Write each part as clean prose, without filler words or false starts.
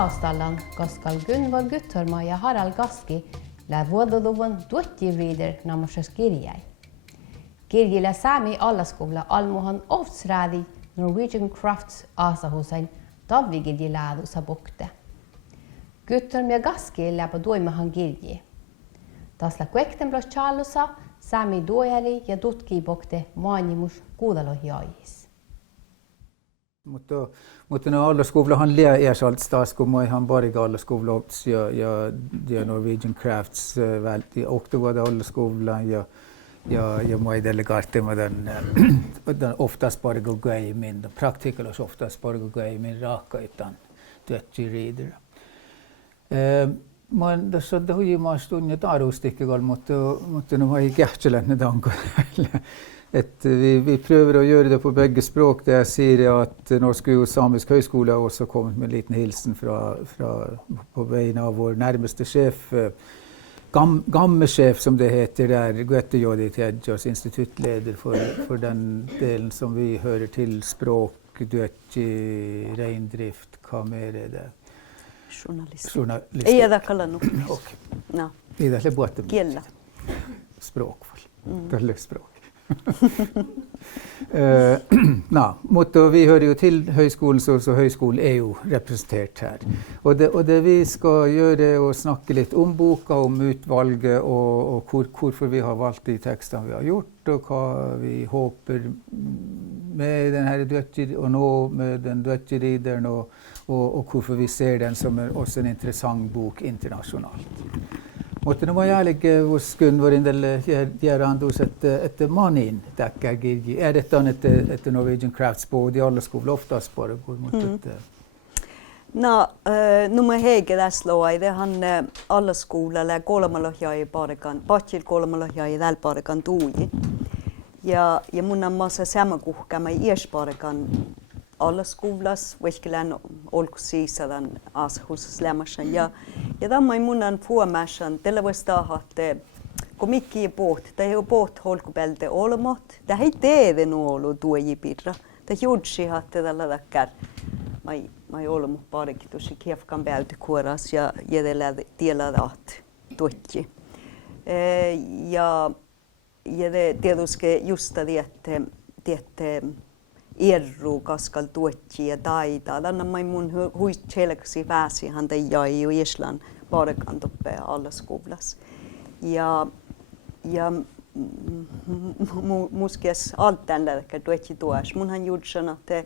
jaostallan, koska Gunvor Guttorma ja Harald Gaski vuododovan tuottiviider namoshas kirjai. Kirjillä Sami Allaskola almuhan oftsrädi Norwegian Crafts Asahusain tavvigidjiladu sabukte. Guttorma ja Gaski läpä doimahan kirje. Tasla kuektenblos Charlosa Sami doijali ja tutkibokte maanimus kuudalohjaajis. Mutta no Allaskoulahan lää ersalts kun mä ihan bariga Allaskoula ja Norwegian Crafts välti oktober Allaskoula ja mä delegaatti den oftast bariga gaimin praktikalus oftast bariga gaimin raakaitan työtjirider. Man tässä on huimaastun ja tarustikkekal mutta no har kähtselät ne danko. Vi prövar att göra det på bägge språk. Det jag säger att Norsk och Samisk högskola har också kommit med en liten hilsen på vägen av vår närmaste chef, gammechef som det heter där, Götejodi Tedjas institutledare för den delen som vi hör till språk, dötji, reindrift, kamer är det. Journalistik. Ei jätä kalannut. Okei. No. Ei tälle puhutte. Kielellä. Språkval. Tälle språk. Mutta vi hör ju till högskolan så högskolan är ju representerat här. Och det vi ska göra är att snacka lite om boka, om utvalget och varför vi har valt de texterna vi har gjort och vad vi hoppas med den här dötjid och nå med den dötjidridern och varför vi ser den som också en intressant bok internationellt. Mutta no mä jälkeen uskon varin tälle järjandus että manin tackar gilji. Är det että Norwegian Crafts både alla skolor oftast bara går mot det. No, nummer hege tässä loide han alla skolor kolmalohjai parikan, patchil kolmalohjai tällä parikan tuuji. Ja mun on massa sama kuhkama iesparikan alla skolas väskilän olkusiisadan asahusas lämmäsän ja tämä mun on fuomäsän tällä voisi tahatte kun mikki poht tai jo poht holkupelte olmot tämä ei teede nuolu tuojipirra tämä judsi hatte tällä takkar mai olmu parikitus kiefkan päältä kuoras ja jädellä tieladat tuotji ja det tietysti justa tiette erru kaskal tuotji ja taita. Tänne mai mun huistselkäsi pääsi hän jäi jo Island parikan toppe alla skolas. Ja muskes allt tällä että tuotji tuos. Munhan juutsan että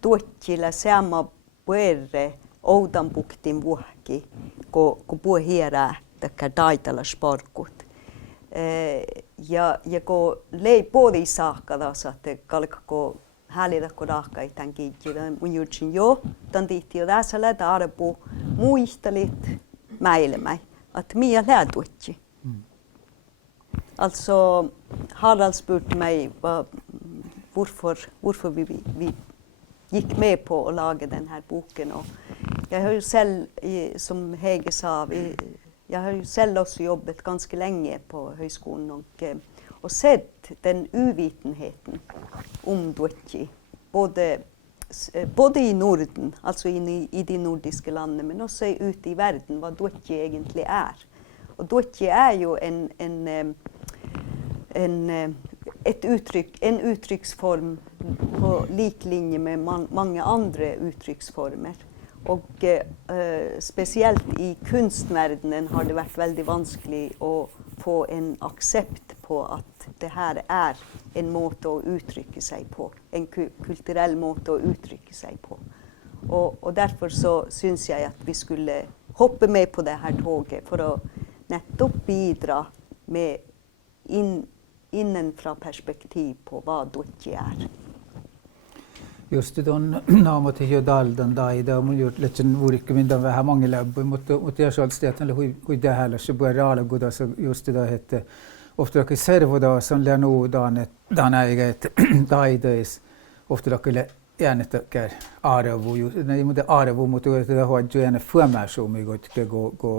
tuotjilla sama puerre oudan puktin vuohki ko puhe hierää että taitalla sparkut. Ja ko lei podi saakkadas että kalkko häälitä kun rahkai tämän kiittää. Mun jutsin jo, tämän tihti jo tässä lähtee arpu muistelit mäilemään, että miä lähtuitsi. Alltså Harald spurte mig varför vi gick med på att laga den här boken. Och jag har ju själv, som Hege sa, jag har ju själv också jobbat ganska länge på högskolan och sett den uvitenheten om dötji, både i Norden, alltså i de nordiska länderna, men också ute i världen, vad dötji egentligen är. Och dötji är ju en uttrycksform på liklinje med många andra uttrycksformer. Och speciellt i kunstvärlden har det varit väldigt vanskligt att få en accept på att det här är en måte att uttrycka sig på, en kulturell måte att uttrycka sig på. Och därför så syns jag att vi skulle hoppa med på det här tåget för att nettopp bidra med innanfra perspektiv på vad dötji är. Just det, naamat jo daldan daida mun jo letsen vuurikki mindan vähän mange lämpö mutta jag sålt steten hur det här så börjar alla goda så just det että ofta kan servoda som lärno dan äget daidais ofta kan äänet kär arvo ju nej mutta arvo mutta det har ju en förmärso mig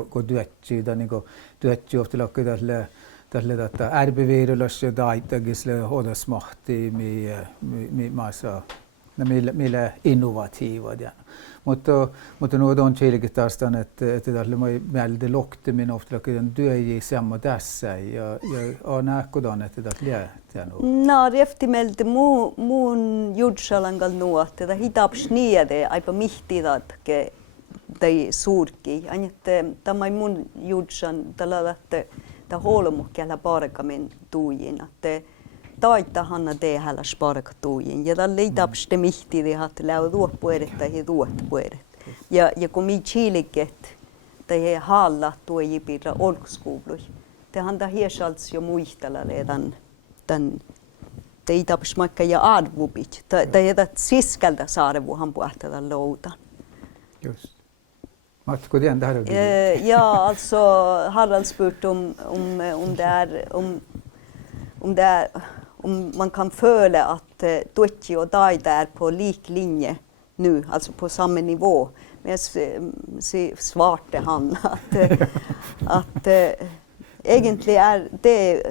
gå dötji dan gå dötji ofta kan tälle että ärbevirulassa daita gisle hodas mahti mi massa millä innovatiiva. Mutta nuo on selkeästi, että tällä mieltä lohtimin ofta kun työji samma tässä ja on näkodan että tätä liää. No, reftimeltä muun judsalangal nuo, että hitaps niede aipa mihtidatke tai suurki. Ainatte tämä mun judsan tällä että ta huolomukkeella parkamin tuujin, että taitahanna tehällä sparka tuujin. Ja tällä hitaps te mihtiä, että läu ruoppuedet tai ruoppuedet. Ja kun mi chiiliket tai haalla tuoji piirra olkuskuului, te hanta hiesalts jo muistella tämän hitaps maikka ja arvupit. Tai jätät siskältä saarvuhan puhtaa louta. Just. Matko det där då? Ja, alltså Harald spurt om man kan føle at Ducci og Daida er på lik linje nu, alltså på samma nivå. Men svarte han att egentligen är det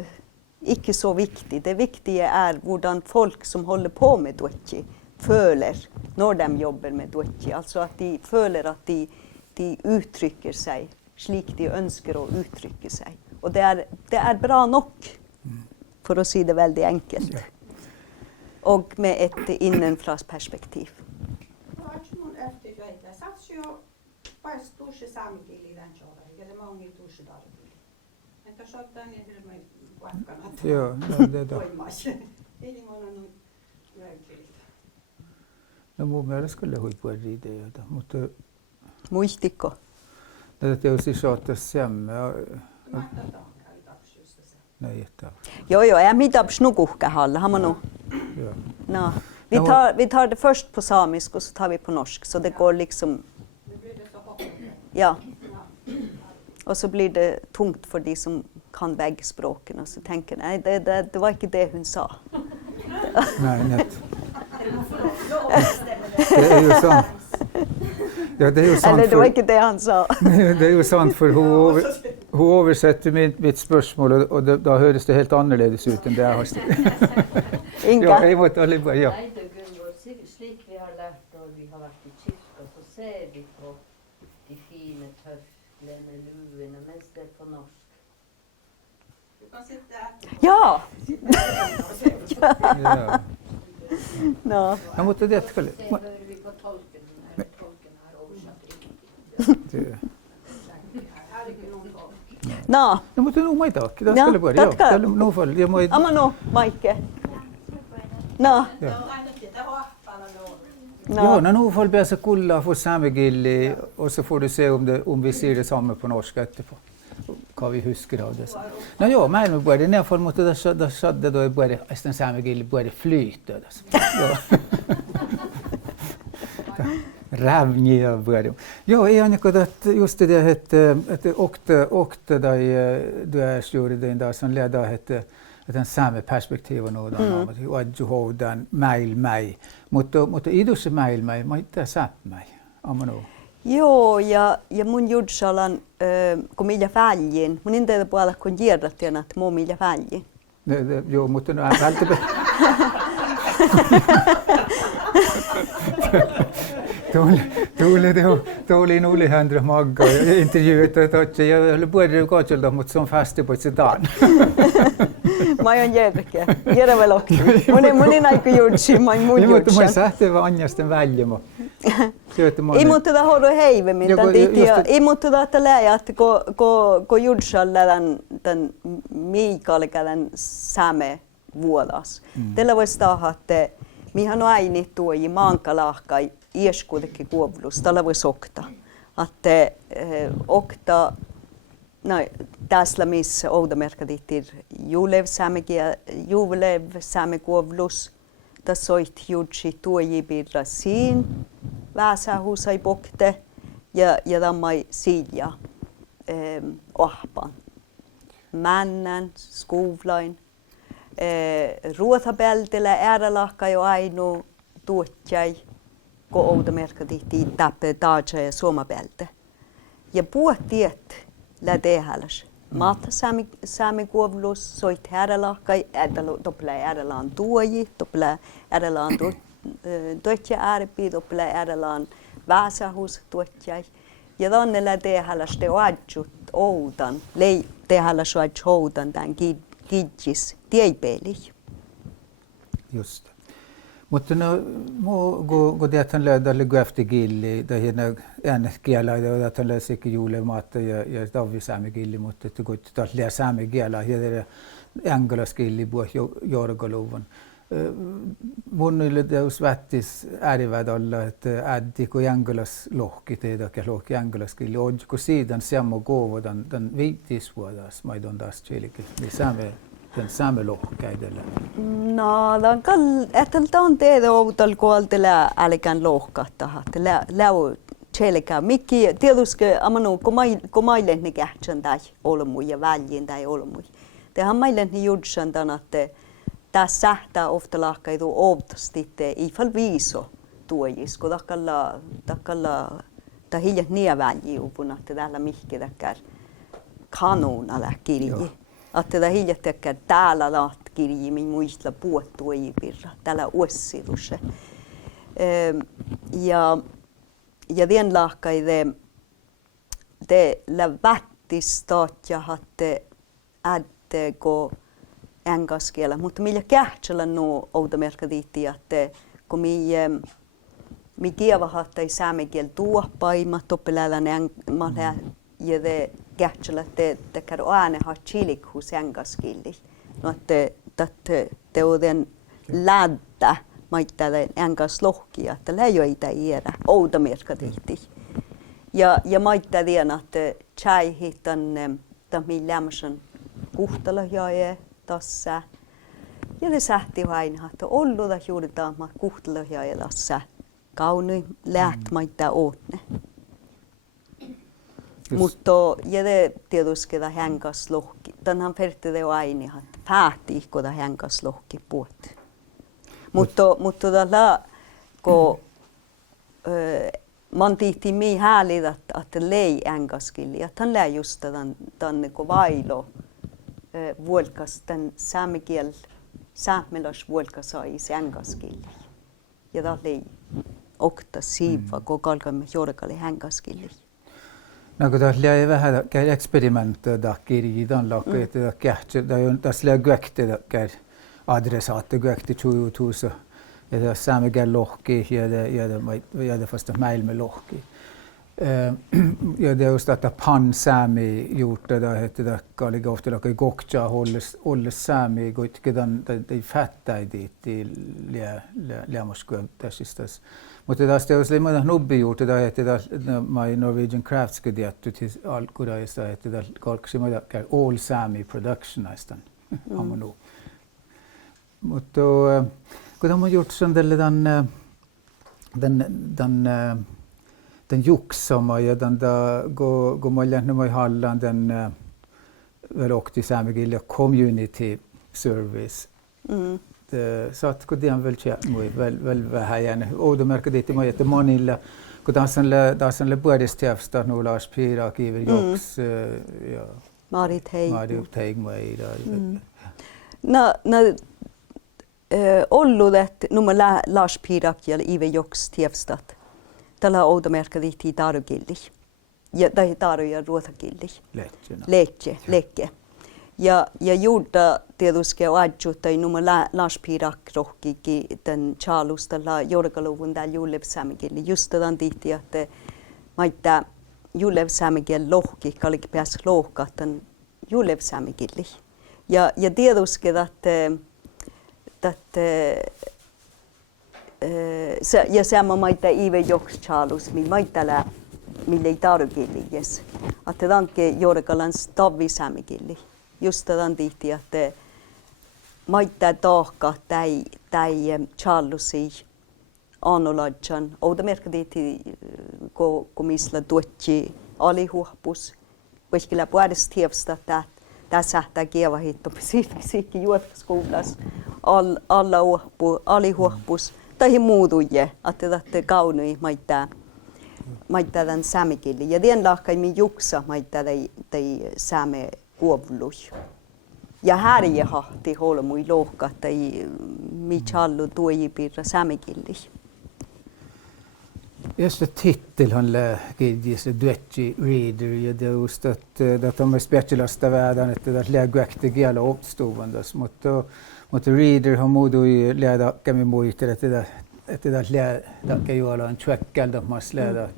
inte så viktigt. Det viktiga är hur folk som håller på med Ducci føler när de jobbar med Ducci. Alltså att de føler att de uttrycker sig slik de önskar att uttrycka sig. Och det är bra nog, för att säga det väldigt enkelt. Ja. Och med ett innanflasperspektiv. Ja, det då. No mun mielestä kyllä huippuja ideoita, mutta muistiko? Det är ju så att det stämmer. Nej, Jo, jag middags nukuhkahalla, har man nog. Ja. No. Vi tar det först på samisk och så tar vi på norsk, så det går liksom. Ja. Och så blir det tungt för de som kan bägge språken och så tänker nej, det var inte det hon sa. Nej. Det är ju sant. Ja, det är ju sant. Eller det var inte det han sa. Det är ju sant, för hon översätter mitt spörsmål och då hördes det helt annorlunda ut än det jag har sagt. Inga? Ja, jag måste allihopa, ja. Nej, det Gunvor, slik vi har lärt när vi har varit i kyrkan så ser vi på de fina törflena, luvorna, mest det på norsk. Du kan sitta. Ja! Ja. No. Jag måste det skulle. Sen börjar vi på tolken när tolken har översatt riktigt. No. No, mutta nu idag. Det skulle börja. Ja, nu får jag måste. Amano, Maike. No. Ja, nu får vi alltså kulla för samegilli och så får du se om vi ser det samma på norska efterpå. Vad vi huskar av det. No joo, mä en börja när får mot det skedde då börja nästan samegilli börja flyta alltså. Ja. Rävniga började. Ja, är Annika att just det hette okte där du är gjorde den där som ledde hette den samma perspektiv och något annat. Och du har den mail mig mot idus mail mig, mä inte sett mig. Amano. Joo, ja mun judsalan kun millä väljin. Mun inte det puolella kun järjestän att mun millä väljin. Joo, mutta no välttämättä. Tuli Nuli Händrä Magga intervjuet että jag höll började katselda mot som fast på sidan. Mä oon järkeä. Järä väl också. Mun ei aika judsi, mä mun judsan. Mutta mä sähte var anjasten väljemo. Ei mutta det har du heivemin ei mutta det läja att ko judsalla den Miikalikalen same vuodas. Tällä voisi taha että mihan on aini tuoji maankalahkai ieskuutekin kuovlus, tällä voisi okta. Että okta, no tässä missä oudamerkadittir julev same kuovlus, tässä soit judsi tuoji birra siin, väsähusai bokte ja tammai silja ohpan. Männän, skuvlain. Ruotabältillä äärälahka jo ainu tuotjai, kun oudamerkadittiin tappe taatsa ja suomabälte. Ja puhtiet lädehäläs. Maata saami kuovlus, soit äärälahka, toppelä äärälaan tuoji, toppelä äärälaan tuotja ääripiit oppilä äärelaan väsähus tuotjai. Ja tonnella tehällä ste oadjut oudan, tehällä suadj oudan tämän kidjis tiepeli. Just. Mutta no, kun tiedän löydä guefti gilli, tai en kielä, ja tiedän löydä sekin juulemaata ja tavi saamme gilli, mutta kun tiedän saamme kielä, ja englannis gilli puhuu jorgaluvun. Mun yllätys vättis ääriväät olla, että äddi kun englannis lohki teitä, ja lohki englannis gilli, on kun siitä samma gåvo den viittisvuodas, mä idon taas tjelikin, niin saamme lohkäidellä. No, että on teitä outal kuoltella älkään lohkahtaa, että läu tjelkä. Mikki, tietysti amanu, kun maille ne kähtsän tai olmui ja väljin tai olmui. Tehän maille ne judsan tämän, että tässä sähtää ofta lahkaitu outosti, että ei fall viiso tuojis, kun takkalla hiljat nie väljiupuna, että täällä mihki takkar kanonalla kirji. Että tämä hiljattain täällä lahtkirji, min muistella puhuttu ei virra, täällä uossilussa. Ja den lahkai te lävättistaat ja hatte ädteko engaskielä, mutta millä kähtsellä nuo outomerkadiitti, että kun mi kievahattai saamekiel tuoppaima, toppeläällä ja te kähtsellä te käydä aina chilik hos engaskilli. No että te olen lädda maittainen engaslohkia, että läjöitä iärä, outomerkadiitti. Ja maittainen, että tjäihi tänne mi lämmösen kuhtalahjaje tässä. Ja ne sähti aina, että olluda juuri tämä kuhtalahjaje tässä. Kauni läht maittaa ootne. Mutta jäde tietysti tämä hängaslohki. Tänhän fertide aina, että päätti kun tämä hängaslohki puhut. Mutta tällä kun man tihti mii häälid, että lei hängaskilli, että hän lää just tänne kun vailo vuolkas tämän saamelas vuolkasais hängaskilli. Ja tämä lei okta siiva, kun kalkamme jorkalle hängaskilli. No kun tässä lähe vähän käy eksperimentoida kirjidan lakka, että tässä lähe gökte käy adressaate gökte tjuutuusa, ja tässä saamme käy lohki, ja det fasta mäilme lohki. Ja det är just att pan sami gjort det där heter det kalliga ofta like gokcha hålles sami gotkedan det fatta dit till lämosku täsistas. Mutta tästä jos lemma nubbi gjort det där heter det my Norwegian crafts gediattu till alkudaista heter det kalksi med all sami production nästan amonu. Mutta kun de har gjort sån där den juksama ja den där gå maljan i Halland den väl åkte samegilja community service. Så att det är väl väl här igen. Och då märker det mig att manilla kun taas le puolistiavsta nu Lars Piirak iver juks ja Marit Teig mai No ollut että numma Lars Piirak ja iver juks tiavstat. Tällä outomerkadiitti tarugilli. Ja tai taruja ruotakilli. Lekke. Ja juurta tietysti adjutta i numma Lars Piirak rohkiki den Charlustalla jorgaluvun täällä julevsämikilli. Just tämän tiitti, että maittaa julevsämikilli lohki, kallikin pääsi lohkaa tämän julevsämikilli. Ja tietysti, että ja sama maita ive joks Charlus, mi maitala mille ei tarugillies. Että tanke jorgalans tavisämikilli. Just tämän tihti, että maittaa tahka tai Charlusi anoladjan. Ouda merkadiitti, kun misla tuotsi alihuhpus. Vaikka puolesta tievstä, että tässä sähtää kieva hitto spesifikki juotkaskuulas alla alihuhpus. Tai muutuje, että kaunui maittaa tämän saamikilli. Ja tien lahkaimi juksa maittaa tai saame kuovluj. ja härjehahti holmui lohkata i Michallu tuojipirra sämikilli. Just det titelhan lägger Duetchi Reader ja det just att de specialista världen att det lägger gälla uppståendes mot reader har modu i läda kan vi mojta att det läda kan ju alla en checka där man släda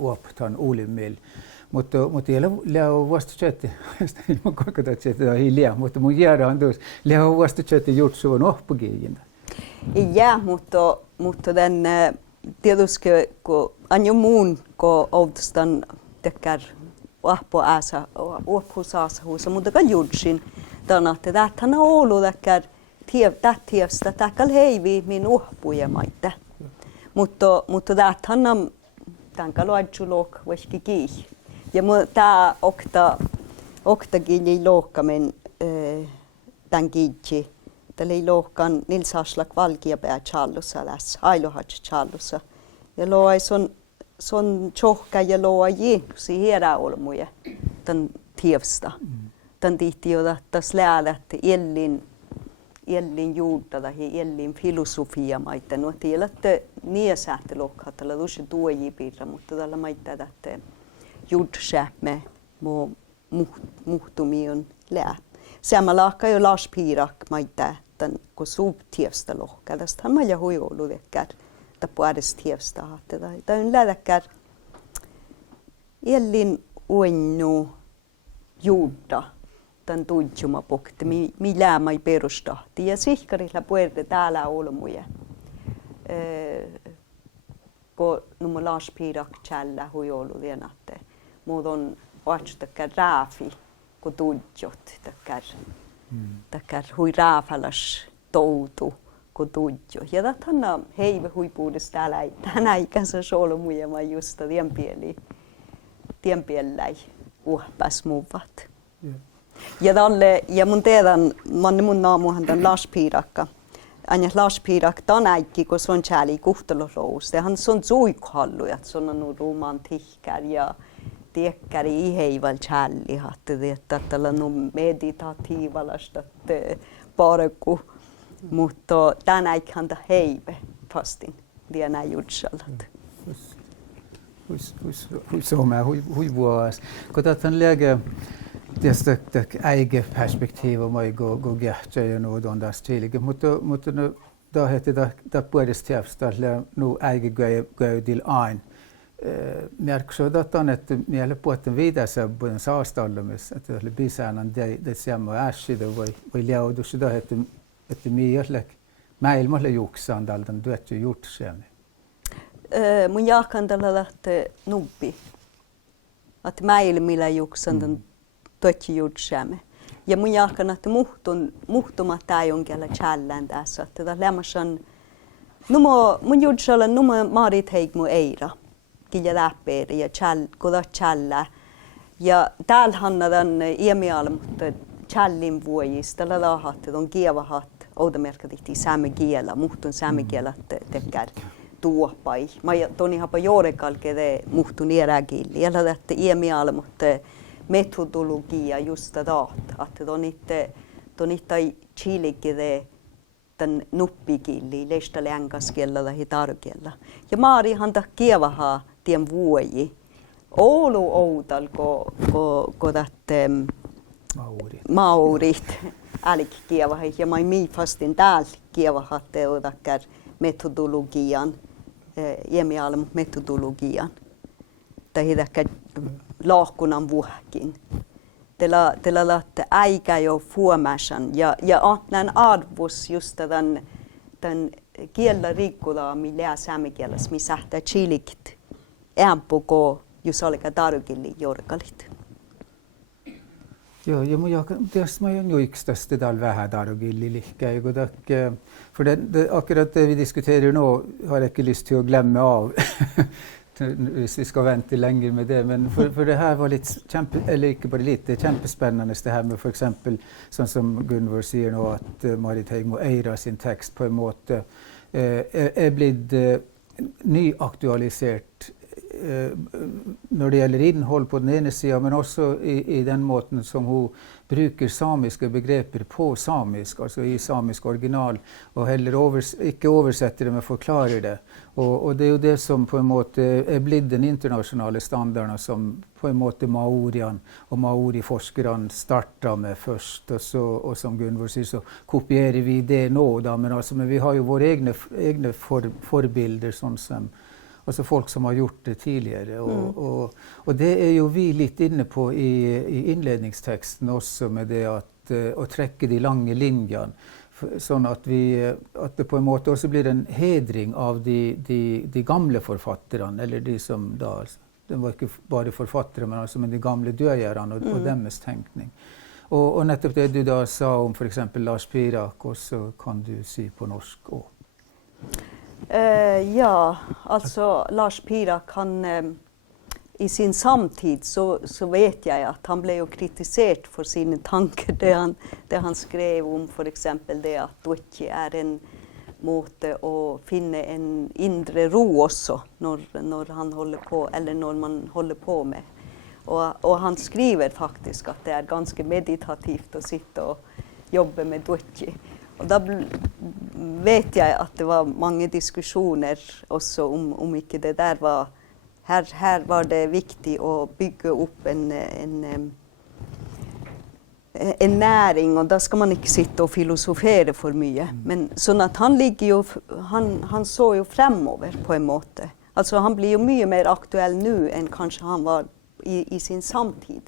upptan olimil mot läda vast chat man kan inte chat där hilja mot man gör han läda vast chat gjort så nog på grejen. Ja, mutta den tietysti kun anjo muun kun outstan tekär appusaasa huusa, mutta kan jutsin tänä että hän on ollut tekär tievstä täkal heivi min uhpuja maita. Mutta hän on tämän kaloadjulok veski kii. Ja tää oktakin ei lohkamen tämän kiitsi. Tällä ei lohkan Nils Aslak valkiapää Charlossa läs, ailohats Charlossa. Ja loa son tjohka ja loa jienkusi hieräolmuja tämän tievstä. Tämän tihti jo täs läädät Ellin juurta tai Ellin filosofia maita. No tiedätte niesähti lohkaa tällä tuossa tuojipirra, mutta tällä maita tätä juurtsäämme muhtumion lää. Samma laka jo Lars Pirak maita tämän kun suuptievstä lohkaa. Tästä hän ja huijoulu tekkär tapuades tievstä haatte. Tämä on lähdäkkär Ellin uennu juurta. Tämän tuijuma pokti, mi läämai perustahti. Ja sihkarilla puerte täällä olmuja. Kun numma Lars Pirak tjällä huijoulu vienatte. Muodon vaatsutakär raafi. Kun tuijot takkar hui raafalas toutu kun tuijo. Ja tätä on heive huipuudesta tänä ikänsä solmuja mä justa tienpielläi uhpäs muuvat. Ja mun teidän mun naamuhan tämän Lars Pirakka. Anja Lars Pirak tänäikki kun se on tjäli kuhtelolous. Ja hän on suikhallu, että se on romantikkär ja tiekkäri iheival challi hatte että tällä no meditatiivalasta parku mutta tänään kanta heive fastin lienä jutsallat. Hui vuos. Kun tämän läge tästä äige perspektiiva mai go gärtja ja no don das tilige mutta no da hette da puedes tiefsta no äige gödil ein. Märksödatan, että meillä puhutaan viidässä vuoden saastallamis, että oli bisäänan det samma ässida voi liaudusi da että miehelle maailmalle juksaan daldan duettu jutsen. Mun jahkan tällä lähtee nubbi. Että maailmilla juksaan dan duettu jutsen. Ja mun jahkan että muhtuma tää jonkinlailla challenge tässä, että lämmäsän mun jutsalla numo maarit heikmu eira. Ja läppeeri ja koda challa. Ja täällä hannadan iemial, mutta challin vuojista lahat on kievahat oudamerkatihti saamen kielä, muhtun saamen kielä tekkär tuopai. Mä toni hapa juorekalkede muhtun iäräkilli. Ja lähdette iemial, mutta metodologia just daat, että tonitai chilikide tämän nuppikilli, leistä länkaskielä tai tarkielä. Ja maari hanta kievahaa tien vuoji. Oulu outal ko tätte maurit älk kievahi ja mai miifastin täällä kievahat teodakkär metodologian iemialm metodologian. Tai hidäkkär lahkunan vuohkin. Tela lähtee äikä jo fuomäsan ja näin arvos just tämän kielä rikkula millä saamikielas missä tämä chilikit ämpoko jos alkaa tarkille jorkalit. Joo, ja mä oon jo yksi tästä täällä vähän tarkille lihkää, för akkurat det vi diskuterar nu har jag inte lust till att glömma av. Hvis vi ska vänta längre med det, men för det här var lite kämpespännande det här med för exempel som Gunvor säger nu att Marit Heimo Eira sin text på en måte är blivit nyaktualiserat når det gjelder innhold på den ene siden, men også i den måten som hun bruker samiske begreper på samisk, altså i samisk original, og heller ikke oversetter det, men forklarer det. Og det er jo det som på en måte er blitt den internasjonale standarden, som på en måte maoriene og maoriforskerne startet med først, og som Gunvor sier, så kopierer vi det nå, da, men vi har jo våre egne forbilder, sånn som altså folk som har gjort det tidligere. Og det er jo vi litt inne på i innledningsteksten også, med det å trekke de lange linjene, sånn at det på en måte også blir en hedring av de gamle forfatterne, eller de som da, det var ikke bare forfattere, men de gamle dødgjørerne og deres tenkning. Og nettopp det du da sa om for eksempel Lars Pirak, også kan du si på norsk også. Ja, altså Lars Pirak, han i sin samtid så vet jeg at han ble jo kritisert for sine tanker, det han skrev om for eksempel det at duetji en måte å finne en indre ro også når han holder på, eller når man holder på med. Og han skriver faktisk at det ganske meditativt å sitte og jobbe med duetji. Og da vet jeg at det var mange diskusjoner også om ikke det der var, her var det viktig å bygge opp en næring, og da skal man ikke sitte og filosofere for mye. Men sånn at han så jo fremover på en måte. Altså han blir jo mye mer aktuell nå enn kanskje han var i sin samtid.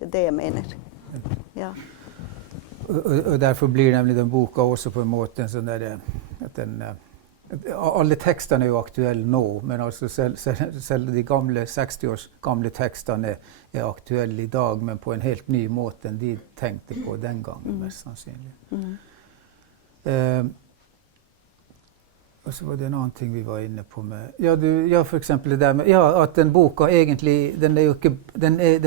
Det det jeg mener. Ja. Og derfor blir nemlig den boka også på en måte en sånn der, alle tekstene er jo aktuelle nå, men altså selv de gamle 60 års gamle tekstene er aktuelle i dag, men på en helt ny måte enn de tenkte på den gangen, mest sannsynlig. Og så var det en annen ting vi var inne på med, ja for eksempel det der med, at den boka egentlig, den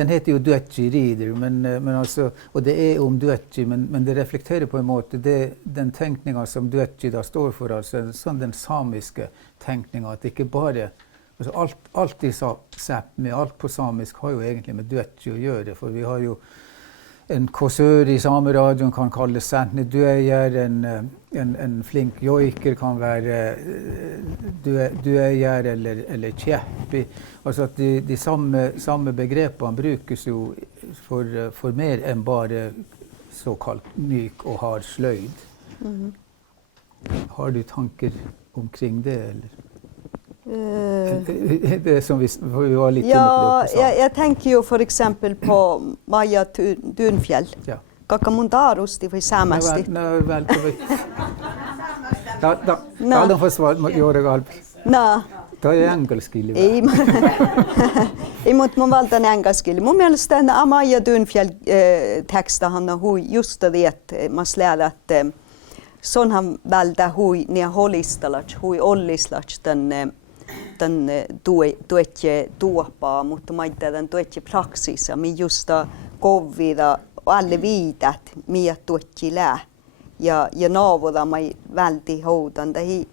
heter jo Duetji Reader, men altså, og det er om Duetji, men det reflekterer på en måte den tenkningen som Duetji da står for, altså sånn den samiske tenkningen, at ikke bare, altså alt i Sápmi, alt på samisk har jo egentlig med Duetji å gjøre, for vi har jo en kåsør i sameradioen kan kalles Sentne Duejer, en flink joiker kan være Duejer eller Tjeppi. Altså at de samme begrepene brukes jo for mer enn bare såkalt myk og hard sløyd. Har du tanker omkring det, eller? Det som vi var litt inne på det. Jeg tenker jo for eksempel på Maja Dunfjell. Ja. Kakamundarusti for samasti. Vel, da får svar gjøre galt. Da er engelskili. Imot mun valta engelskili. Mun mielestä Maja Dunfjell teksta han just det att man lär att sån han välda hui nia holistalach hui ollislach den duetje tuopaa, mutta maita den duetje praksissa, mi justa kovida alle viidat, miä duetje lää. Ja naavuda mai välti houdan, dahi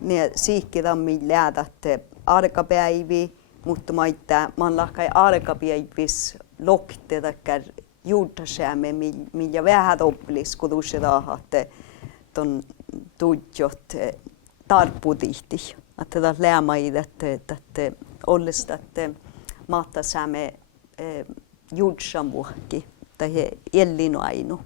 ne siikkida mi läädat arkapäivi, mutta maita man lakai arkapäivis loktedakkar juurtasäämme, millä vähän oppilis, kun tuossa ton tuijot tarpudihti. Että tätä läämai, että ollista, että maata saamme juursamuhki, tai ellinu ainu.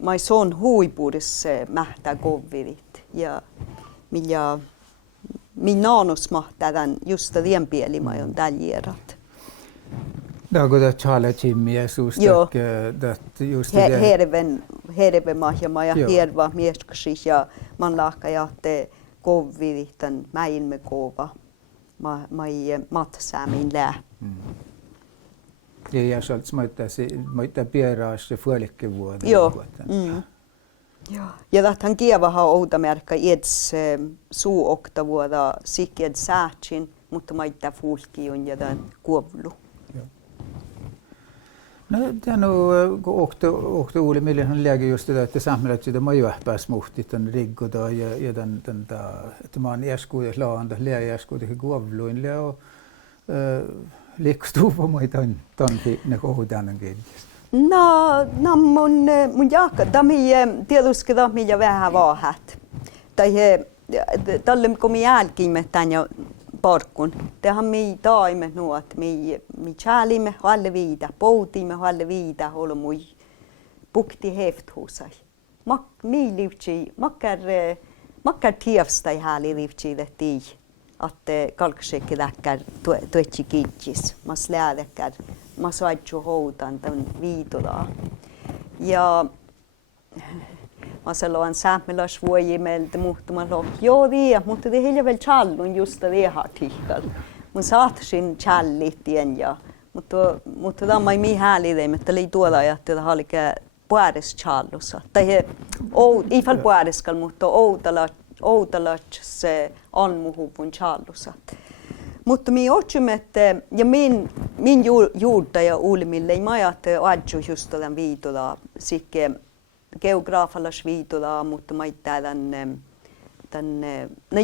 Mä son huipuudessa mähtää kovvirit, ja minä naanus mahtaa tämän just tämän pielimä on täljierat. Dago da chala chimmiä suustak just det. Herve mahjama ja herva mieskasi ja man laaka ja te kovviritan mäilme kova mai matsaamin lää. Ja salt smaita pieras se fuolikkevuoden. Joo. Ja tähän kievahan outamärkka eds suuoktavuoda sikjed säätsin, mutta maita fuulkiun ja tämän kuovlu. No, det nog åkte Ole Mille han lägger just det där till samhället det man ju pääs muhtit den riggoda ja den että man erskude laanda läjärskude guavluin och likstuva moi ton ne kohdanen kiinnis. No mun jaakka tami tietysti millä vähän vahat. Tai tälle kun jälkimme tänne parkun. Tehän mi taime nuot mi chalimme alle viida, poutimme alle viida holo mui bukti hefthusai. Mi livci makkar tiefstai hali livci detti att kalksekki läkkär tuetsi kitsis. Mas läädekkär mas vaitsu houtan ton viitola. Ja mä sanoin säämelas vuojimelta muhtumalla joo mutta det heillä väl challun just det här artikel. Mun saatsin challitien ja mutta tämä ei mi häälide mutta oli tuolla että halike puodes challussa. Tai ei fall puodeskal mutta outala se anmuhupun challussa. Mutta mi otsumme ja min juurtaja Ulimille ei majate adju just den viitola sikke geograafalas viitola, mutta mä tämän ne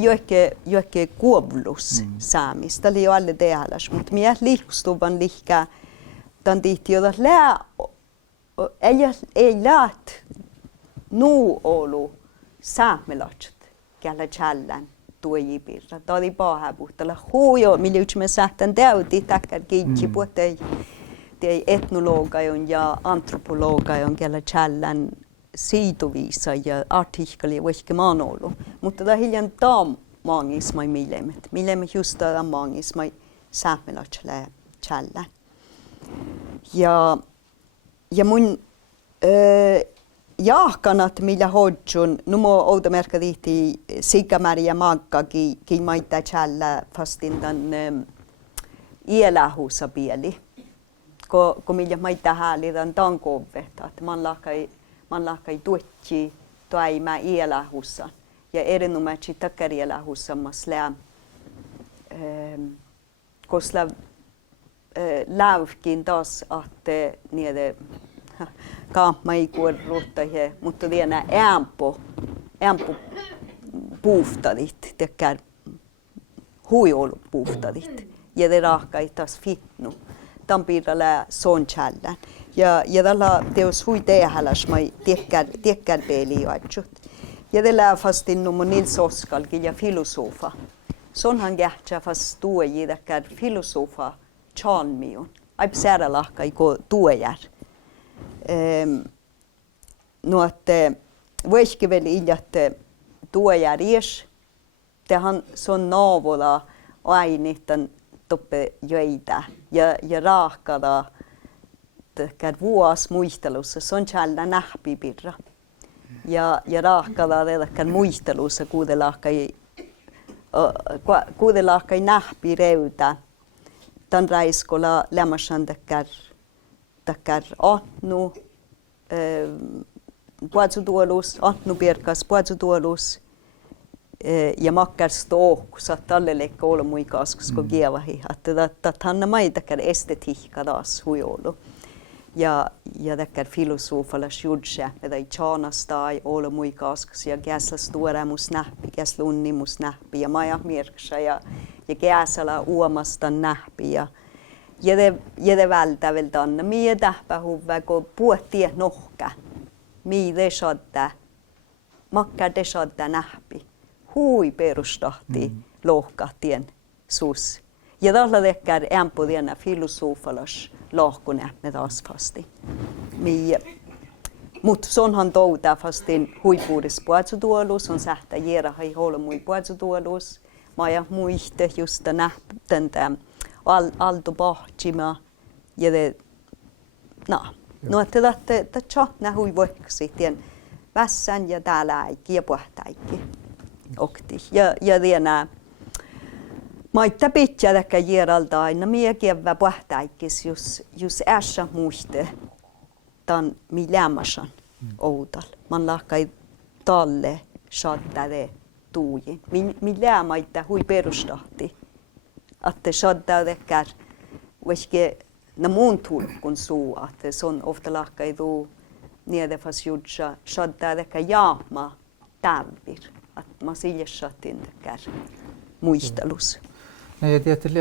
joikke kuoblus saamista oli jo alle tehalas, mutta minä liikustuvan lihkä tämän tihti jolla ei läht nuu olu saamelatset kellä chälän tuojipirra. Tämä oli pahapuhtalla huujo, millä me sähtän täytin takkar kiinni puhuttei etnologajon ja antropologajon kellä chälän siitoviisa ja artikkeli vaikka maanolu, mutta tämä hiljan taam mangis mai milemet just tämä mangis mai saamelaislä challa. Ja mun jaahkanat millä hodjun numo outomerkka tihti Sigga-Maria Magga ki maita challa fastin tän ielähuussa pieli. Ko millä maita hääli tän tankovet, että man lahkai tuotsi toima ielähuussa ja erinomaisesti takkar ielähuussa maslää kosla lävkin taas että niede kaamma ei kuorruutta he mutta vielä ämpo puuftadit takkar huiolu puuftadit ja de rahkai taas fitnu tampiralla son challan. Ja tällä teos hui tehdäläs mai tiekkär peli juotsut. Ja tällä fastin nummo Nils Oskalki ja filosofa. Sonhan kähtsä fast tuoji takkar filosofa chalmion. Aip säädä lahkai ko tuojar. No että voisikin vielä iljatte tuojar ies. Tehän son naavola ainittan toppe jöitä ja raahkada kär vuos muistelussa son challa nähpipirra ja raahkada kär muistelussa kuudelahkai nähpi reuta tan raiskola lämmäsän takkar atnu puatsutuolus atnu pirkas puatsutuolus ja makkar stooksa talle lekka olla muikaskus ko gievahi että tanna mai takkar estetiikka taas huiolu. Ja takkar filosofalas judse, että ei tjaanastai olla muikaskus ja käsla stuoremus nähpi, käsla unnimus nähpi ja maja mirksa ja käsala uomasta nähpi ja de vältä tanna mie tähpä huvä ko puhtie nohka. Mi de shadda makkar de shadda nähpi. Hui perustahti lohkahtien sus. Ja tällä tekkär ämpodiana filosofalas lohkune med taas fasti. Mut sonhan touta fastin huipuudis puatsutuolus, on sähtä jierahai holmui puatsutuolus. Maja muiste just täntä alto pahtima ja de no että chatna hui voiksi tien vässän ja tääläikki ja puhtaikki. Okti ja tienä maitta pitää täkkä jieralta aina mie kievä puhtaikkis jos ässä muiste tan mi lämmäsan outal. Man lahkai talle shaddade tuuji. Mi lämmäitä hui perustahti. Atte shaddade kär vaikka mun tulkun suu, että se on ofta lahka ei tuu niede fas jutsa shadda deka jaama tävir, että mä siljessatin tekär muistelus. No ja tietysti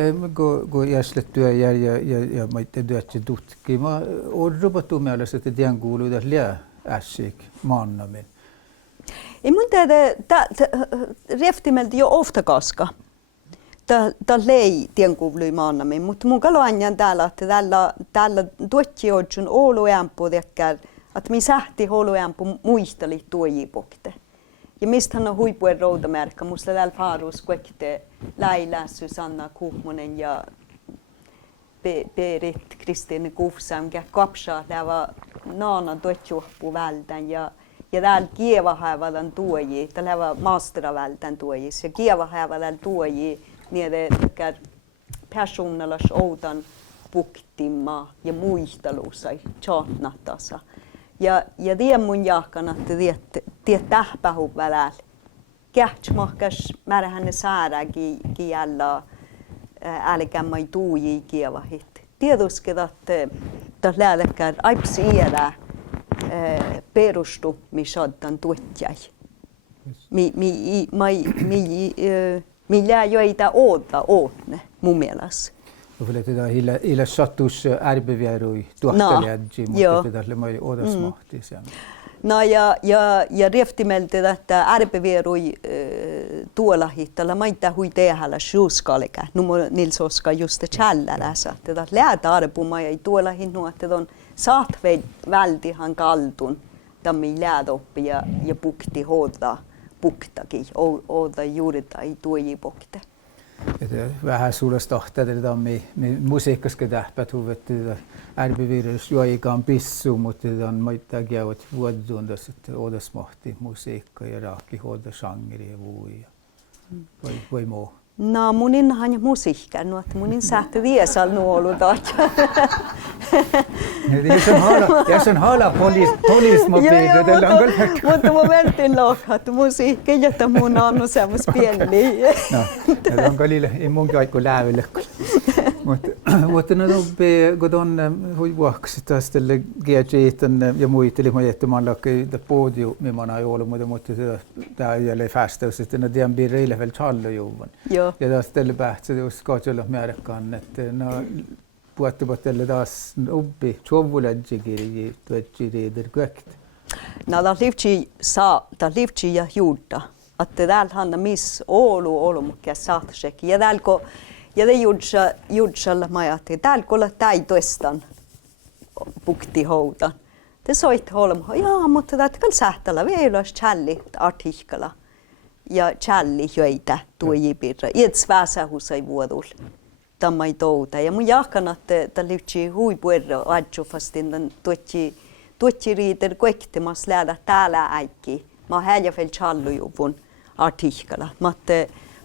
kun jäslettyä ja maitten työtsi tutkimaan, on rubattu mielessä, että tien kuuluu tässä liää ässik maannamin. Ei mun tiedä, reftimelti jo ofta kaska. Tämä lei tien kuului maannamin, mutta mun kaloanjan täällä, että täällä tuotsi odjun oluämpu tekkär, että mi sähti oluämpu muisteli tuojipokte. Ja mistä hän on huipujen roudamerkka, musta täällä Faarus kuekte Läilä, Susanna Kuhmonen ja Berit Kristiine Kufsam, ja kapsa lävä naana tuotjuhpu vältän ja täällä kievahävätän tuoji, täällä lävä maastera vältän tuojis ja kievahävätän tuoji niiden personallas outan puktimma ja muistelussa tjatnattasa. Ja tien mun jahkan, että tiet tähpähu välillä. Kähtsmahkas määrähänne saadakin jällä älkämmai tuujii kievahit. Tietysti, että lähdekään aipsi iärää perustu, missä oddan tuotjai. Millä joita ootne mun mielestä. Kyllä tätä illa sattus ärbevierui tuohtelijadji, mutta tätä oli odasmahti sen. No ja rieftimeltä, että ärbevierui tuolla hittalla maita hui tehällä sjuuskalika. Numo nilsoska just tjällälässä. Tätä läätä arpuma ja tuolla hinnu, että on saat vältihan kaltun. Tammi läädoppi ja pukti hoitaa puktakin. Oota juurita ei tuoji pukte. Vähän suuresta tahtaa, että musiikkaska tähpät huvetti ärbevirus joikaan pissu, mutta on maita käyvät vuodundas, että odasmahti musiikka ja raakki hoida sangeri ja vuoja. Vai muu? No muninhan ja musiikka, no että munin sähti viesal nuolutat. Jos on hala poliismobiili, tällä on kyllä. Mutta mun vertin lohkat musiikka, jotta mun on semmos pieni. No, tämä on kyllä ei munkin aika läville. Mutta no kun on huivuaksi tästä GG ja muisteli mä jättämällä että podium millainen ei ollut, mutta tämä ei ole fästäys, että ne tiedän piirreille vielä challojuvan. Ja tästä päästä jos katsella määräkään, että no puhuttivat tälle taas oppi tjovulajikirji tuotjiriider kökt. No tämä livtsi ja juurta, että täällä on missä olu mukaan saatsekin ja täällä ja det judsalla mä ajattelin, täällä kun ei toistan pukti houta. Det soit holma, ja mutta tätä kan sähtälä vielä challi artikkala ja challi joita tuojipirra. Iets väsähus ei vuodulla. Tämä ei touta. Ja mun jahkan, että lyhtsi huipuerra adjufastin tämän tuotsi riiter kuektimas lähdä täällä äikki. Mä häjä fel challujuvun artikkala.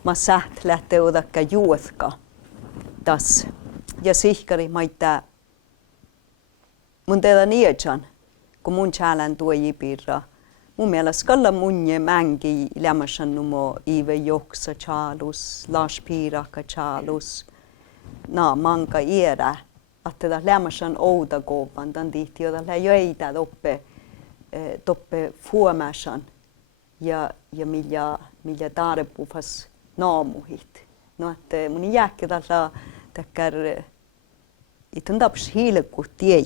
Mä säht lähtee odakka juotka tässä. Ja sihkari maittaa mun tehdä nietsan, kun mun challän tuojipirra. Mun mielestä kalla munje mängi lämmäsän numo Ive Joksa chalus, Lars Piirakka chalus. No, manka iärä, että lämmäsän outa koopan, tämän tihti, jota jöitä toppe fuomäsän ja millä tarpufas naamuhit. No, että mun jääkki tällä täkkär itän taps hiilekku tiei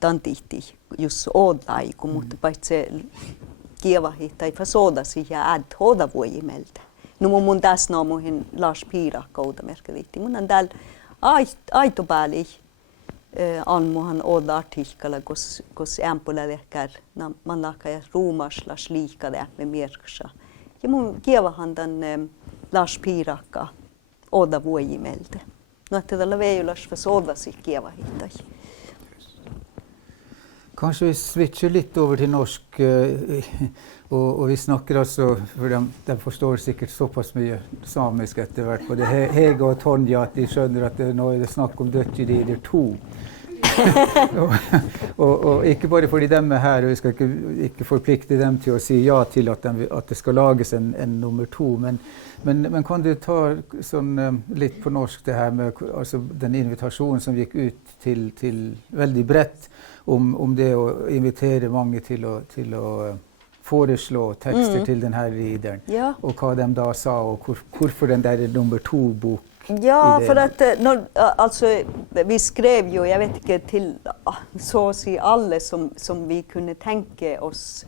tämän tihti, jos oodaiku, mutta paitsi kievahit tai fasodasi ja äd hoda voimeltä. No mun tässä naamuhin Lars Piirakka oudamerkki. Mun on täällä aitopääli anmuhan oda artikkala, kos ämpulä tehkär man lakka ja ruumaslas liika me merksa. Ja mun kievahan tän Lars Piirakka oda voimeltä. No että tällä veijulas fasodasi kievahittai. Kanske vi switchar lite över till norsk och vi snackar alltså, för de förstår säkert så pass mycket samiska att det varit både Hega och Tonja att de skönner att det är något snack om dödsjurider 2. og ikke bare fordi de her, og vi skal ikke forplikte dem til å si ja til at det skal lages en nummer 2, men kan du ta sånn litt på norsk det her med altså den invitasjonen som gikk ut til veldig bredt om det å invitere mange til å foreslå tekster til denne readeren, og hva de da sa, og hvorfor den der nummer 2-bok. Ja, for at altså, vi skrev jo, jeg vet ikke, til så å si alle som vi kunne tenke oss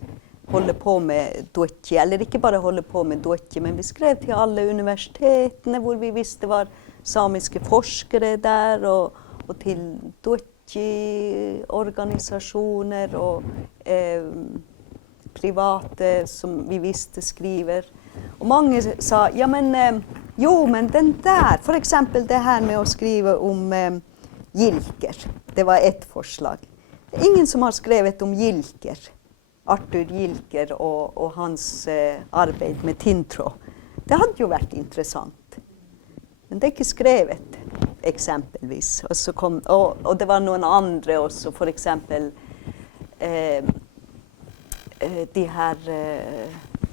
holde på med duotji, eller ikke bare holde på med duotji, men vi skrev til alle universitetene hvor vi visste var samiske forskere der, og til duotji-organisasjoner og private som vi visste skriver. Og mange sa, ja men den der, for eksempel det her med å skrive om Gilker, det var et forslag. Det er ingen som har skrevet om Gilker, Arthur Gilker og hans arbeid med tinntråd. Det hadde jo vært interessant. Men det er ikke skrevet, eksempelvis. Og det var noen andre også, for eksempel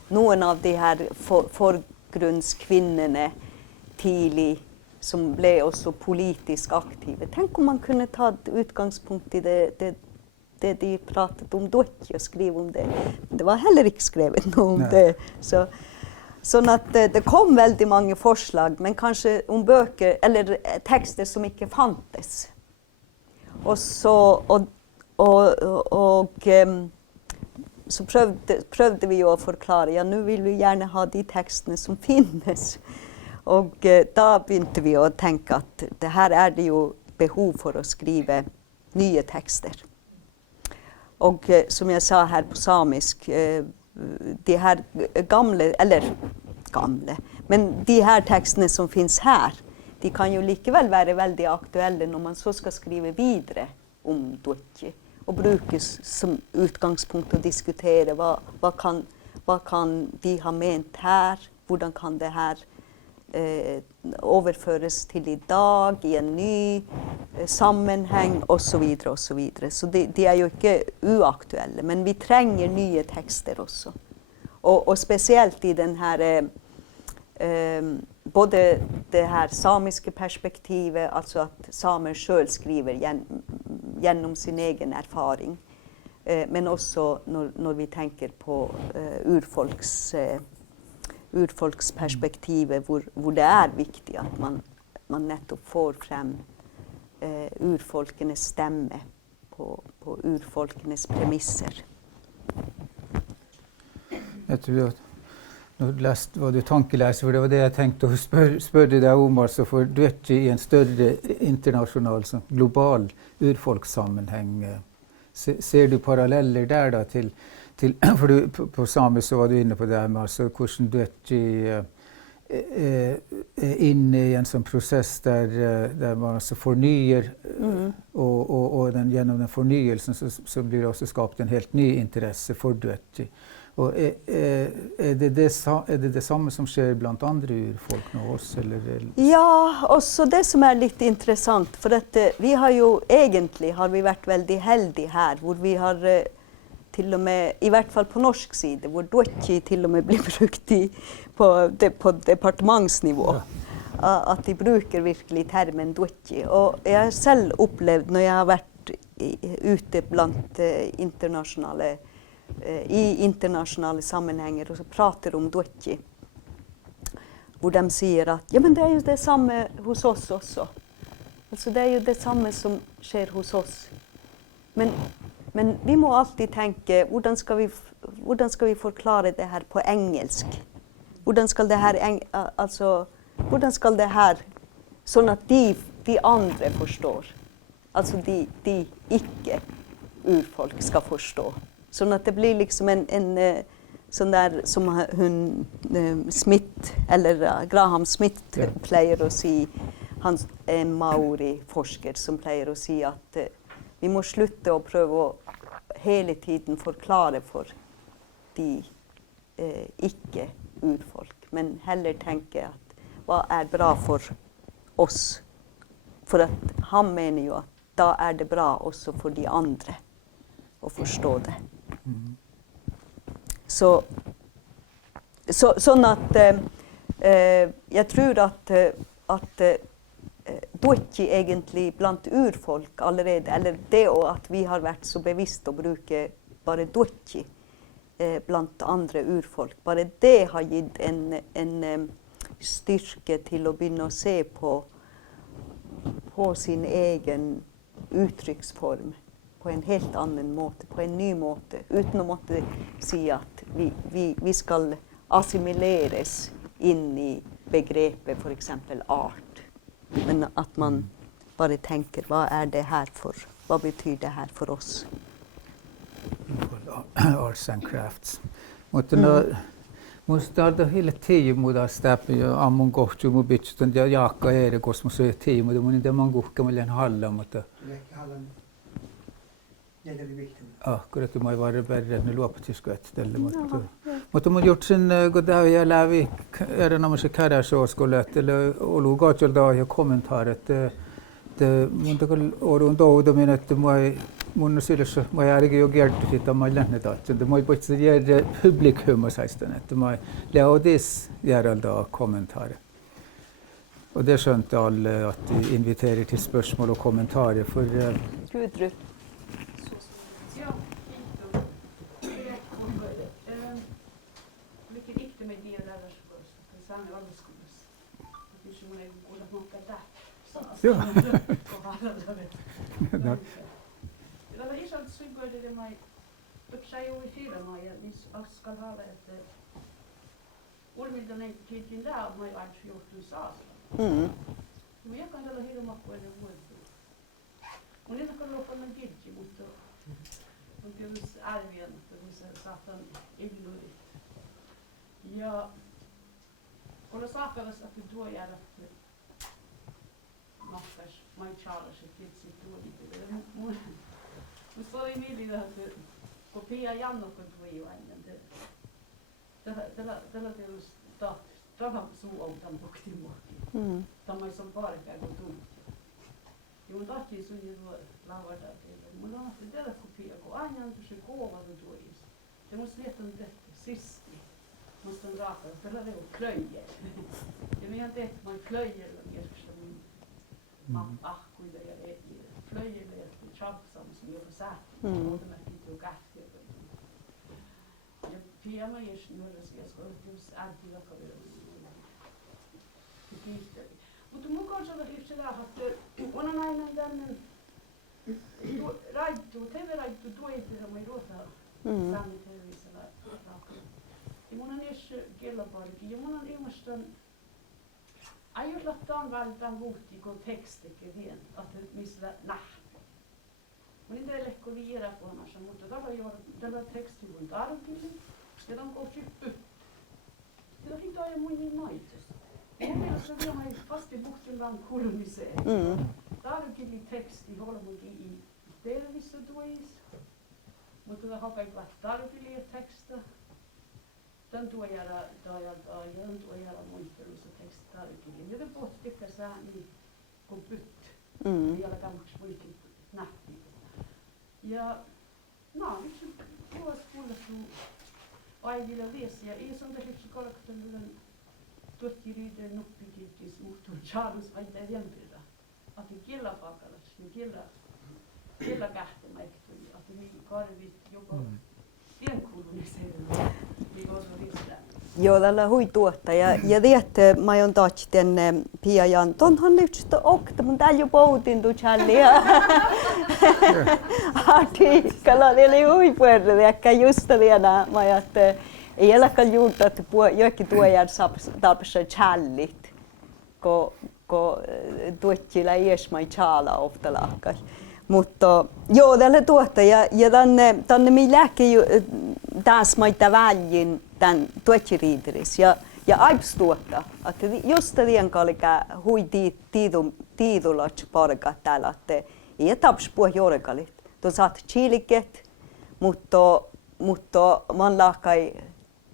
noen av de her forgrunnskvinnene tidlig, som ble også politisk aktive. Tenk om man kunne ta utgangspunkt i det de pratet om duotji og skrive om det. Det var heller ikke skrevet noe om det. Sånn at det kom veldig mange forslag, men kanskje om bøker, eller tekster som ikke fantes. Og så prøvde vi jo å forklare, ja, nå vil vi gjerne ha de tekstene som finnes. Og da begynte vi å tenke at det her er det jo behov for å skrive nye tekster. Og som jeg sa her på samisk, de her gamle, men de her tekstene som finnes her, de kan jo likevel være veldig aktuelle når man så skal skrive videre om duotji. Og brukes som utgangspunkt å diskutere hva kan de ha ment her, hvordan kan det her overføres til i dag i en ny sammenheng, og så videre, og så videre. Så de er jo ikke uaktuelle, men vi trenger nye tekster også. Og spesielt i den her, både det her samiske perspektivet, altså at samer selv skriver gjennom sin egen erfaring, men også når vi tenker på urfolksperspektivet, hvor det er viktig at man nettopp får frem urfolkenes stemme på urfolkenes premisser. Jeg tror at nå var du tankeleser, for det var det jeg tenkte å spørre deg om, altså, for duotji i en større internasjonal, global urfolkssammenheng. Ser du paralleller der da til for du, på samisk så var du inne på det her med altså, hvordan duotji er inne i en sånn prosess der man altså fornyer, og gjennom den fornyelsen så blir det også skapt en helt ny interesse for duotji. Og er det samme som skjer blant andre urfolk nå også? Eller? Ja, også det som er litt interessant, for vi har jo egentlig vært veldig heldige her, hvor vi har til og med, i hvert fall på norsk side, hvor duotji til og med blir brukt på departementsnivå. Ja. At de bruker virkelig termen duotji. Og jeg har selv opplevd, når jeg har vært ute blant internasjonale sammenhenger og så prater om duotji, hvor de sier at ja, men det er jo det samme hos oss også. Altså det er jo det samme som skjer hos oss. Men vi må alltid tenke, hvordan skal vi forklare det her på engelsk? Hvordan skal det her, sånn at de andre forstår? Altså de ikke urfolk skal forstå. Sånn at det blir liksom en sånn der som Smith, eller Graham Smith pleier å si, han er en maori-forsker som pleier å si at vi må slutte å prøve å hele tiden forklare for de ikke urfolk, men heller tenke at hva er bra for oss? For at han mener jo at da är det bra också för de andra att förstå det. Så att jag tror att Duotji egentligen bland urfolk allerede, eller det och att vi har varit så bevisst att bruka bara Duotji bland andra urfolk, bara det har gett en styrka till att börja se på sin egen uttrycksform på en helt annan måte, på en ny måte, utan att måtte säga att vi ska assimileras in i begreppet för exempel art. Men att man bara tänker, vad är det här för? Vad betyder det här för oss? Arts and crafts. Musta on hille tiimuda stäppi ja ammun kohtu mu bitstun ja jaakka eri kosmos ja tiimuda mun inte man kuhkamalle halla mutta kyllä mä varin perään luopatiskot tälle mutta mun gjort sen goda jag lävi erinomaisen käräsooskolle eller olu gaatjolta ja kommentaret det mun takal orun touda minä mun sydässä mä järki jo kertoi sitä mä lähnet att det mä på det publikum sägstan att mä läodis järalda kommentarer. Och det skönte alla att invitera till spörsmål och kommentarer för Gudrun. Mycket viktigt med det där för samma åldersskolas. Det finns ju många goda munkar där. ja. Tällä isältä sympöydelle mai yksi juuri firma ja niissä ska ha että ulmilta kiitin där mai aina johtui saas. Mä jakan tällä hirma puolella vuotta. Mun ei kannata loppuun kiitti mutta on tietysti arvioin että missä saatan illuit. Ja kun saakavassa että tuo jäädä mahtais mai Charles kiitsi tuo niin musta oli mieltä, että kun Pia Jannokko tuli aina, tällä tietysti tahan suu on tämän poktin muokkiin. Tämä on parempaa kuin tunti. Ja mun tahtiin sun jo lauata teille. Mun tahti tällä kun Pia, kun aina on se kova kun tulis. Ja musta lietton tehty sisti. Musta on raaka, tällä on klöjä. Ja meidän tehty vain klöjällä keskellä mun ahkuita ja flöjellä ja tjabsamassa jopa sähköä. Automaattiin tuo kähtiä. Ja Pia ei edes nuorasi, jos olette just ärtillä kaverilla. Mutta mun kanssa on yksi lähtö, on aina tämmöinen raittu, TV-raittu tuoitira, mä ei ruota säännö televisellä raakka. Ja mun on edes kelloparki, ja mun on ilmaston ajatellaan välttämättä vuhti, kun tekstikin vien, että missä nähdään. Mun ei teille kun viedä puhumassa, mutta tällä tekstivuun tarvittiin, ja on kohti pytty. Ja hintaa ja mun niin naitesta. Mun mielestä se on vasti vuhtin vaan kulmiseen. Tarvittiin teksti holmukin i televissä tuis, mutta det har inte varit tarvittiin teksta. Den tuo jäädä tajalta ja den tuo jäädä muistelussa tekstitarkille. Ja det pohti tykkää sää niin kun pytty. Vielä tämmöksi muistin nähtiin. Ja yksi vuosi kuulettu aivilla viestiä. Ei on tässä yksi kolkattelun tuottiriiden nuppikirkis muuttuu Charles aina jämpirä. Ati killa pakalas, niin killa kähtemä ehtui. Ati niin karvit jopa pienkuuluniseen. Joo, tällä hui tuotta. Ja tiedätte, mä oon tahtien Pia Jan. Tonhan nyt okta, mun täällä jo poutin tu challia. Artikkalla oli hui puolella, ja just vielä mä ajattelin, ei elläkään juurta, että jokin tuojaan tarpeessa challit, kun tuottilla ees mä chala ofta lakkas. Mutta joo, tällä tuotta ja tänne mi lähti taas maita väljin tän tuottiriideris ja aips tuotta, että just tien kallikä hui tiidulats parka täällä, että ei taps puh jorkalit. Tu saat chiiliket, mutta man lahkai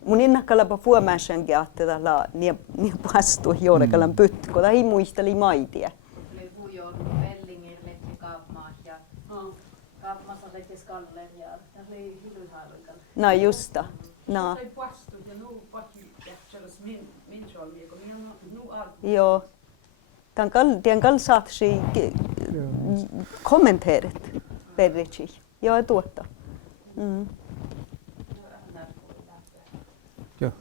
mun innakkalla puhumäsänkin, että tällä niin pastu jorkalan pytty, kun ei muisteli maitia. Velingille kaapmaassa Kaapmassa leke skalleen ja se ei hilyhaaluikan. No just det. No. Se puastu ja nu paki jähtselas min solmi, kun minä nu alku. Joo. Den kan saat sig kommenterat verrechi. Joo, tuotta. Joo.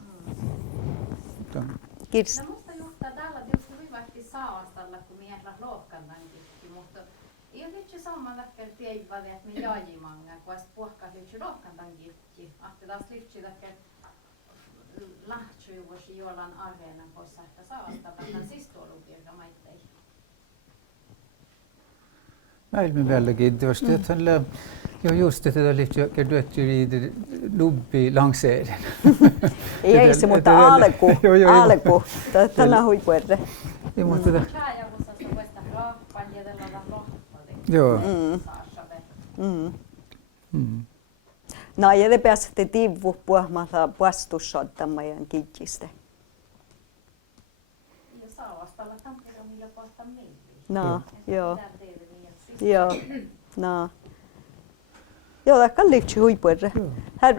Kiitos. No musta johtaa tällä tietysti hyvästi saastalla, kun miehellä lohkannan kikki, mutta ei ole nyt samma verkar teivade, että me jajimanga, kun olisi puhkaa nyt lohkannan kikki. Ahti taas lyhtsy verkar lahtsujuvuosi jollain areenan poissa, että saastalla, tämän sistuolukirka maittei. Näin väldigt just det han jo just det där lite jag dött ju i lobby lanseringen. Ei se mutta alku. Tänä huipuerre. Ei mutta det. Joo. No ja te pääsette tiivu puhmalla puastussottamaan kikkistä. Ja saastalla tampilla millä kohta meille. No, joo. Joo. No. Ja, det kan lite huipuerre.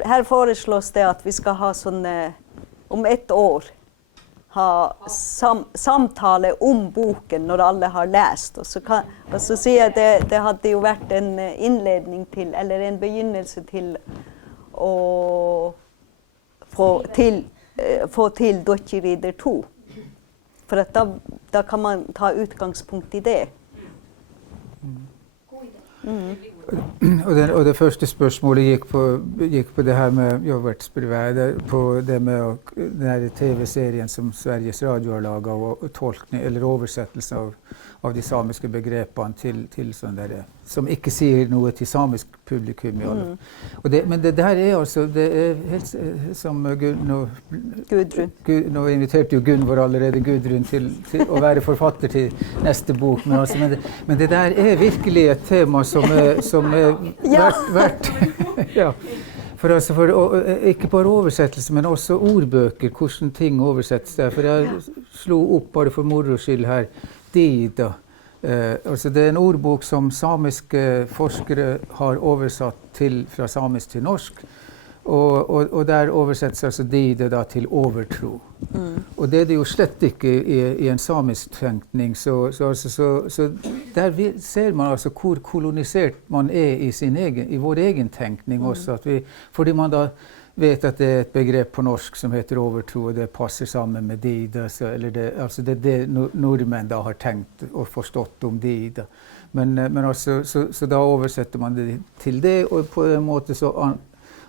Här föreslås det att vi ska ha sån om ett år ha samtalet om boken när alla har läst och så ser jag det hade ju varit en inledning till eller en begynnelse till och få till Dotjerider 2. För att då kan man ta utgångspunkt i det. Och det första spörsmålet gick på det här med på det med den här tv-serien som Sveriges Radio har lagat och tolkning eller översättelse av de samiska begreppen till sån där som inte säger något till samisk publikum i alla. Och men det här är alltså det är helt som Gudrun. Nu inviterade ju Gunvor allerede Gudrun till att vara författare till nästa bok men det där är verkligen ett tema som är värt ja. För inte bara översättelse men också ordböcker, hur ting översätts där. För jag slog upp bara för moro skull här, Dida. Alltså det är en ordbok som samiska forskare har översatt från samisk till norsk. Och där översätts alltså Dida då till övertro. Och det är ju slett inte i en samisk tänkning. Så där ser man alltså hur koloniserat man är i vår egen tänkning också. Att för man då vet att det är ett begrepp på norsk som heter övertro och det passar samman med Dida. Alltså det norrmän då har tänkt och förstått om Dida. Men alltså, så då översätter man det till det och på en måte så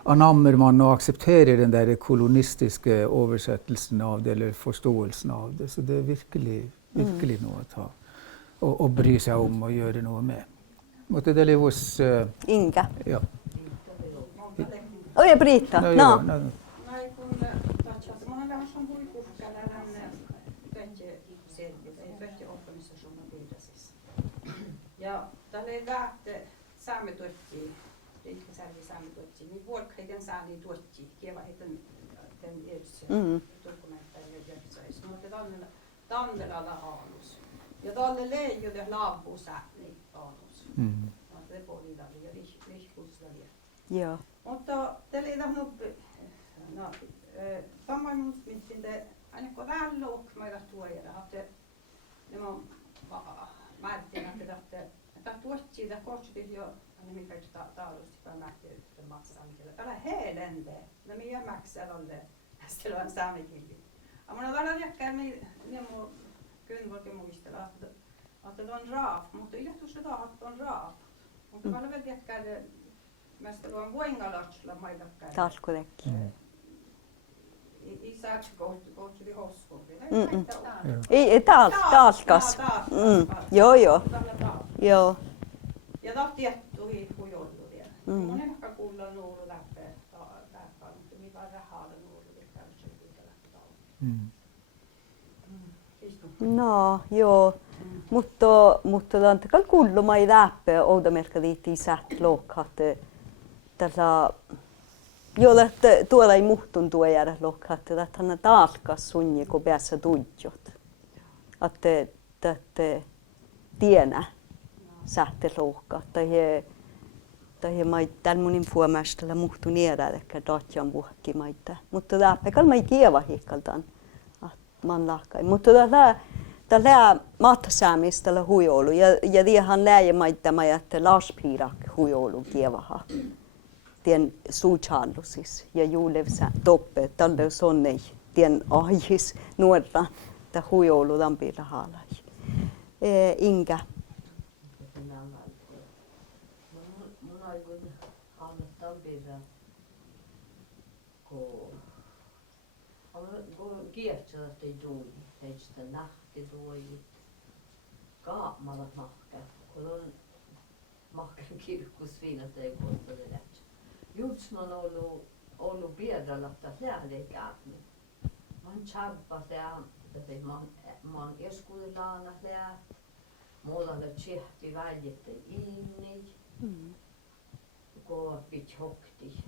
anammar man och accepterar den där kolonistiska översättelsen av det eller förståelsen av det. Så det är verkligen något att ha och bry sig om och göra något med. Mutta det är hos Inga. Ja. Oi Britta. No. Nej, kun tatsat man vähän som huipuhkalla bättre organisationen bildas. Ja, tällä ei vähte saamituotti, riikka särvi saamituotti, niin vuorkheiden saani tuotti, kieva heidän den edessä dokumenttaille jätsäis. Mutta tannelalla aanus. Ja tälle leijude laavuusääni aanus. Det pålidade ja rihkusväliä. Joo. Mutta teillä ei tahnu, samoin mun mittin te, aina kun vähän luokmailla tuojalla, että mä ajattelin, että tuotti siitä kohdistit jo, aina mikä taulusti, kun mä ajattelin, että maksaa mikellä. Tällä heilende, ne minä maksaa olle, sitten on saamikilli. Mutta tällä jäkkää ne mun Gunvorkin muistella, että on raaf, mutta ei johtu sitä, että on raaf. Mutta tällä vielä jäkkää Mästä luon voingalatsilla maidakkaan. Talkudekki. I saaks kohtui hoskuvi. Ei talkas. Joo. Joo. Ja tahti jättui hujollu vielä. Mun ehkä kuulla nuuru läppää, mutta mikä rahaa nuuru vielä se kuinka lähtee. No, joo. Mutta tantakal kulluma ei läppää oudamerkka liitti sät lokhat. Tällä jolle tuolla ei muhtun tuo jäädä lokhat, että hän talkas sunni kun päässä tudjot. Että tienä sähte lokhat. Tai Tai täällä mun infomäställä muhtu niedä, että datjan vuokki maita. Mutta tämä kalma ei kieva hikkaltaan. Man lahkai. Mutta tällä maatasaamista tällä huijoulu. Ja tiehän läjä maita että laspiirak huijoulu kievaha. Tien suuchallu siis. Ja juulevsä toppe. Tällä sonnei. Tien ahjis nuorta. Tää huijoulu lampilla haalai. Inga. Mun aikun annettaan pirra. Kun kiertsävät ei tuli, teistä nahti tuli. Kaamalla mahka. Kun on mahkan kirkkus viinat ei kohta lähtsä. Just man ollut pierralla tässä lähdekäämme. Man tjabba tää, man eskuilaana tää. Mulla on tsehti väljette inni. Kun pitää hokti.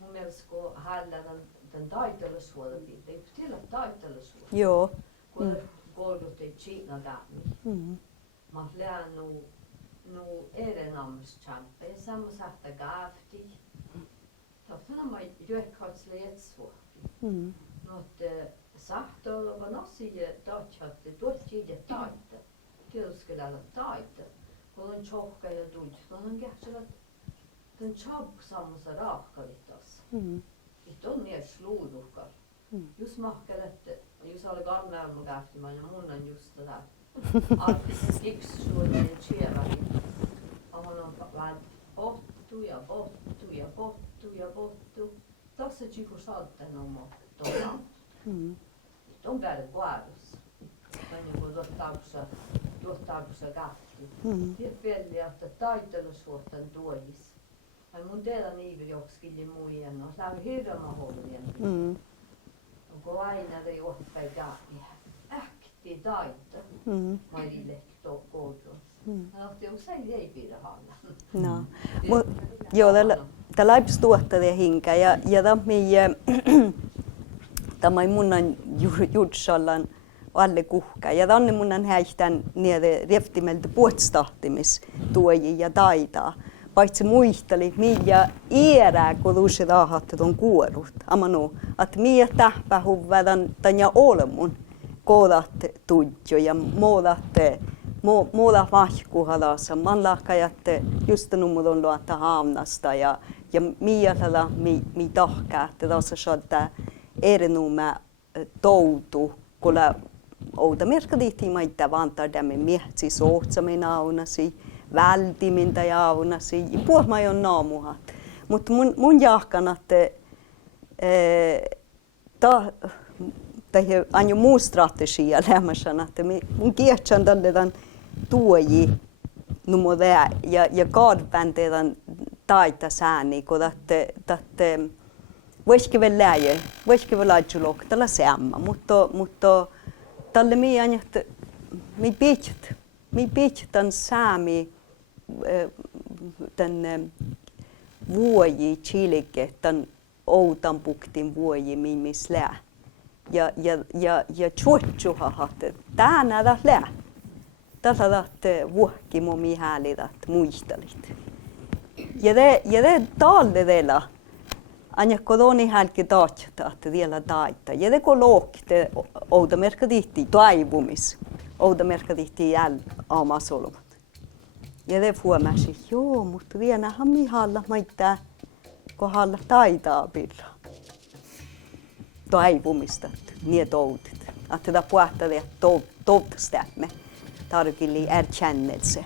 Mun mielestä kun hällävän den taitelusvuoden, ei pitää taitelusvuoden. Joo. Kun koudut ei Kiina dämi. Mä lään nu erenammistjampe, samma sätta gafti. Tohtana mä juekkatsle etsvuotti. Nåt sahtolla var nossi dotchatte dotchide taite. Kyllä olla taite. Kun on tjohka ja dudj, kun on kähtsevät den tjobb samassa raakkalihtas. It on mer sludukkar. Just mahkalet, just alla gamla och gaftiman ja mun on just det där. Att skipsluuden tjävar. Och han har varit bottu ja bottu ja bottu ja bottu. Tässä chiku salten om tolla. De bär guardos. Men ju dottaussa gafti. Det väljer att taitelusvuotten tuojis. Men mun teillä niivi jokskille muijan, no saa hirma hollien. Onko aina ei oppaa gafti. Äkti taito. Mä ei lehto koudun. No, det är också en pidä halla. No. Joo, tällä ei tuottaa hinkä ja tämä munnan jutsallan alle kuhka ja tänne munnan häihtän niitä rieftimeltä puolestahtimis tuoji ja taitaa. Paitsi muisteli, mikä iärää, kun tuossa tahatte tuon kuorut. Amano, että mikä tähpähuvvädän tänne olemun koodat tudjo ja muuta vahkuhalassa. Man lahkajatte just numudon luotta haamnasta ja miellä mi tahkaa, että tässä saattaa erinumme toutu, kun outa merkadiitti maita vantar dämme mietsi sohtsamin aunasi, vältimintä ja aunasi, puhma ei ole naamuhat. Mutta mun jahkan, että on jo muu strategia lämmäsen, että mun kietsän tälle tuoji numodea ja kaadpänteetan taita sääni, kun tätte voisikin vielä läjä, voisikin vielä laitsulok, tällä seamma, mutta tälle miään, että mi pitän säämi tän vuoji chilike, tän outan puktin vuoji mimis lää. Ja tjuotsuhahat, tää nähdä lää. Tällä tahte vuokki momi häälidät muistelit. Ja det talde dela. Anja kodoni hälki taatjata, että vielä taita. Ja det kolokte ouda merkadiitti toivumis. Ouda merkadiitti jäl aamasolmat. Ja det fuomäsi, joo, mutta vienähän mi halla maittaa, kun halla taitaa pilla. Toivumista, niin toutit. Että tämä puhtaa, että toivottaisimme tarkille erkännelse.